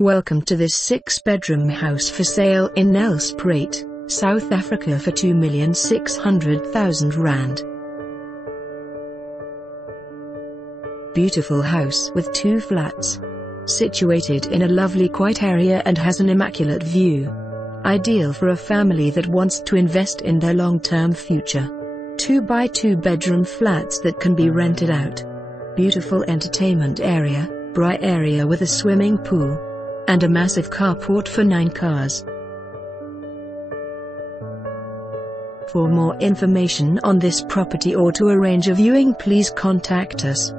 Welcome to this 6-bedroom house for sale in Nelspruit, South Africa for R2,600,000. Beautiful house with 2 flats. Situated in a lovely quiet area and has an immaculate view. Ideal for a family that wants to invest in their long-term future. 2-by-2 bedroom flats that can be rented out. Beautiful entertainment area, bright area with a swimming pool. And a massive carport for 9 cars. For more information on this property or to arrange a viewing, please contact us.